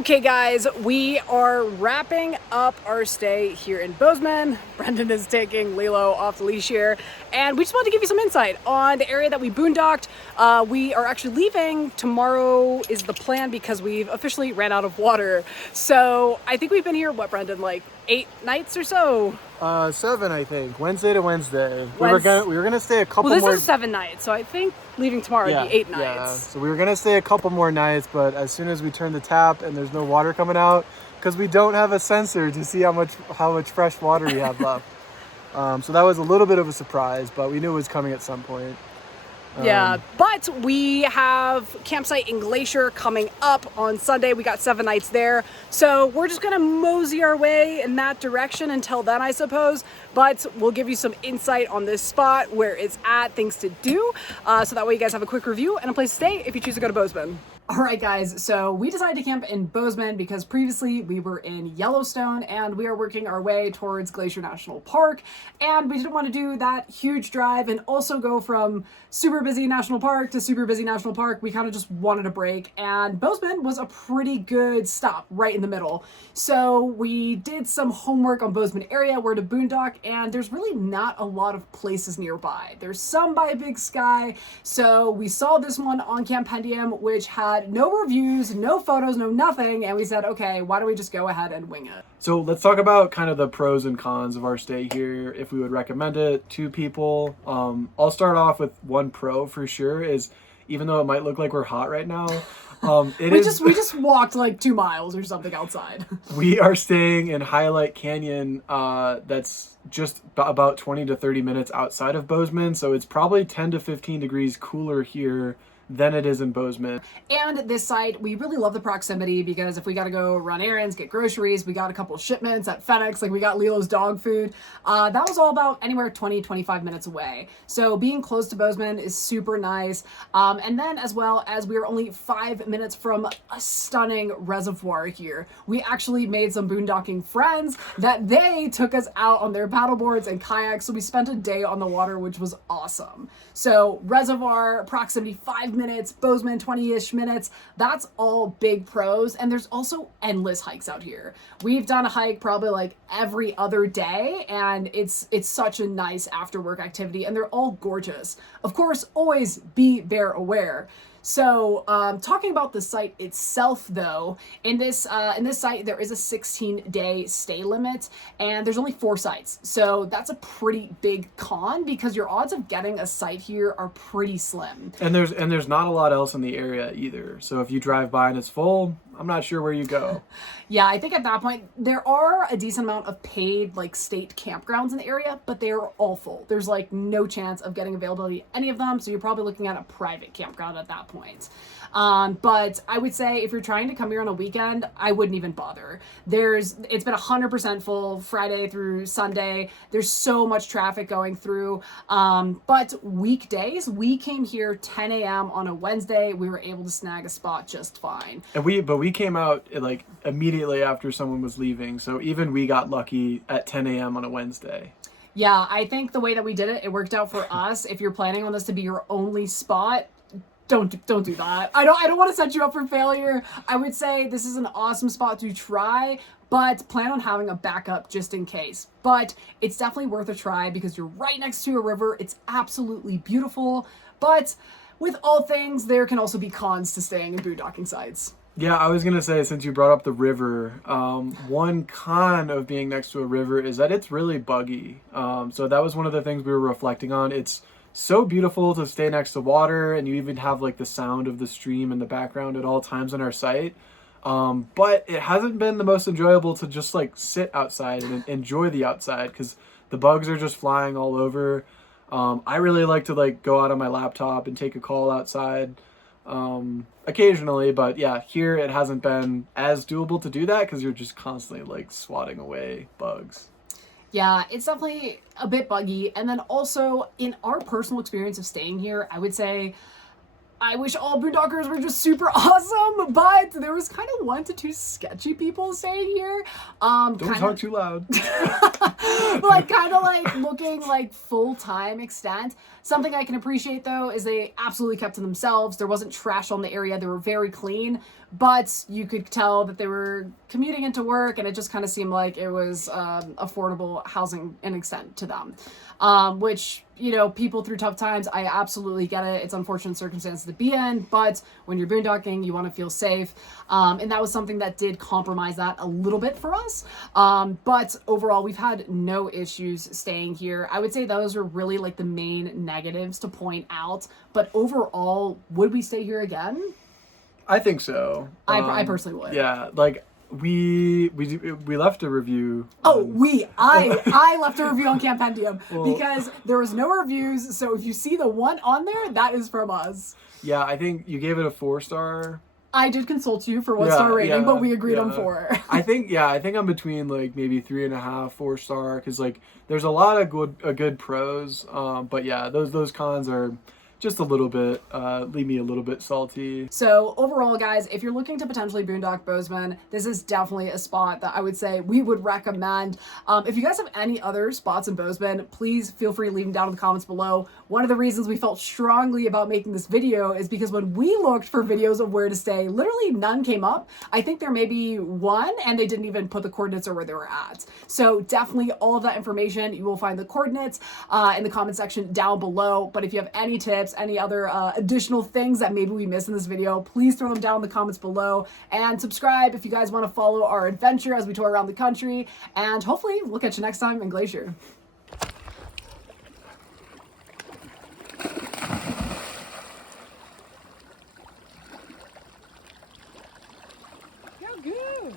Okay, guys, we are wrapping up our stay here in Bozeman. Brendan is taking Lilo off the leash here, and we just wanted to give you some insight on the area that we boondocked. We are actually leaving tomorrow is the plan because we've officially ran out of water. So I think we've been here, what, Brendan, like 8 nights or so? 7, I think. Wednesday to Wednesday. We Wednes- were gonna stay a couple Well, this more. is 7 nights, so I think leaving tomorrow would be 8 Yeah. nights. So we were gonna stay a couple more nights, but as soon as we turn the tap and there's no water coming out, because we don't have a sensor to see how much fresh water we have left. So that was a little bit of a surprise, but we knew it was coming at some point. Yeah, but we have campsite in Glacier coming up on Sunday. We got 7 nights there. So we're just going to mosey our way in that direction until then, I suppose. But we'll give you some insight on this spot, where it's at, things to do. So that way you guys have a quick review and a place to stay if you choose to go to Bozeman. All right, guys, so we decided to camp in Bozeman because previously we were in Yellowstone and we are working our way towards Glacier National Park, and we didn't want to do that huge drive and also go from super busy national park to super busy national park. We kind of just wanted a break, and Bozeman was a pretty good stop right in the middle. So we did some homework on Bozeman area, where to boondock, and there's really not a lot of places nearby. There's some by Big Sky, so we saw this one on Campendium, which had no reviews, no photos, no nothing, and we said, okay, why don't we just go ahead and wing it? So let's talk about kind of the pros and cons of our stay here, if we would recommend it to people. I'll start off with one pro for sure is, even though it might look like we're hot right now, we just walked like 2 miles or something outside. We are staying in Hyalite Canyon. That's just about 20 to 30 minutes outside of Bozeman, so it's probably 10 to 15 degrees cooler here than it is in Bozeman. And this site, we really love the proximity, because if we got to go run errands, get groceries, we got a couple of shipments at FedEx, like we got Lilo's dog food. That was all about anywhere 20, 25 minutes away. So being close to Bozeman is super nice. And then as well as we were only 5 minutes from a stunning reservoir here, we actually made some boondocking friends that they took us out on their paddleboards and kayaks. So we spent a day on the water, which was awesome. So reservoir, proximity 5 minutes, Bozeman 20-ish minutes. That's all big pros. And there's also endless hikes out here. We've done a hike probably like every other day, and it's such a nice after work activity, and they're all gorgeous. Of course, always be bear aware. So, talking about the site itself, though, in this site there is a 16-day stay limit, and there's only 4 sites. So that's a pretty big con, because your odds of getting a site here are pretty slim. And there's not a lot else in the area either. So if you drive by and it's full, I'm not sure where you go. Yeah, I think at that point there are a decent amount of paid like state campgrounds in the area, but they're all full. There's like no chance of getting availability at any of them, so you're probably looking at a private campground at that point. But I would say if you're trying to come here on a weekend, I wouldn't even bother. It's been 100% full Friday through Sunday. There's so much traffic going through. But weekdays, we came here 10 a.m. on a Wednesday. We were able to snag a spot just fine. And we came out like immediately after someone was leaving, so even we got lucky at 10 a.m. on a Wednesday. Yeah, I think the way that we did it, it worked out for us. If you're planning on this to be your only spot, don't do that. I don't want to set you up for failure. I would say this is an awesome spot to try, but plan on having a backup just in case. But it's definitely worth a try because you're right next to a river. It's absolutely beautiful. But with all things, there can also be cons to staying in boondocking sites. Yeah, I was going to say, since you brought up the river, one con of being next to a river is that it's really buggy. So that was one of the things we were reflecting on. It's so beautiful to stay next to water, and you even have like the sound of the stream in the background at all times in our site. But it hasn't been the most enjoyable to just like sit outside and enjoy the outside, because the bugs are just flying all over. I really like to like go out on my laptop and take a call outside occasionally, but yeah, here it hasn't been as doable to do that because you're just constantly like swatting away bugs. Yeah, it's definitely a bit buggy. And then also, in our personal experience of staying here, I would say I wish all boondockers were just super awesome, but there was kind of 1 to 2 sketchy people staying here. Don't talk too loud. Like kind of like looking like full-time extent. Something I can appreciate though is they absolutely kept to themselves. There wasn't trash on the area. They were very clean. but you could tell that they were commuting into work, and it just kind of seemed like it was affordable housing in extent to them. Which, you know, people through tough times, I absolutely get it. It's unfortunate circumstances to be in, but when you're boondocking, you want to feel safe. And that was something that did compromise that a little bit for us. But overall, we've had no issues staying here. I would say those are really like the main negatives to point out. But overall, would we stay here again? I think so. I personally would. Yeah, like we left a review. I left a review on Campendium because there was no reviews. So if you see the one on there, that is from us. Yeah, I think you gave it a 4-star. I did consult you for 1-star rating, but we agreed on 4. I think I'm between like maybe 3.5, 4-star, because like there's a lot of good pros. But yeah, those cons are just a little bit, leave me a little bit salty. So overall, guys, if you're looking to potentially boondock Bozeman, this is definitely a spot that I would say we would recommend. If you guys have any other spots in Bozeman, please feel free to leave them down in the comments below. One of the reasons we felt strongly about making this video is because when we looked for videos of where to stay, literally none came up. I think there may be one, and they didn't even put the coordinates or where they were at. So definitely all of that information, you will find the coordinates in the comment section down below. But if you have any tips, any other additional things that maybe we missed in this video, please throw them down in the comments below, and subscribe if you guys want to follow our adventure as we tour around the country, and hopefully we'll catch you next time in Glacier. You're good.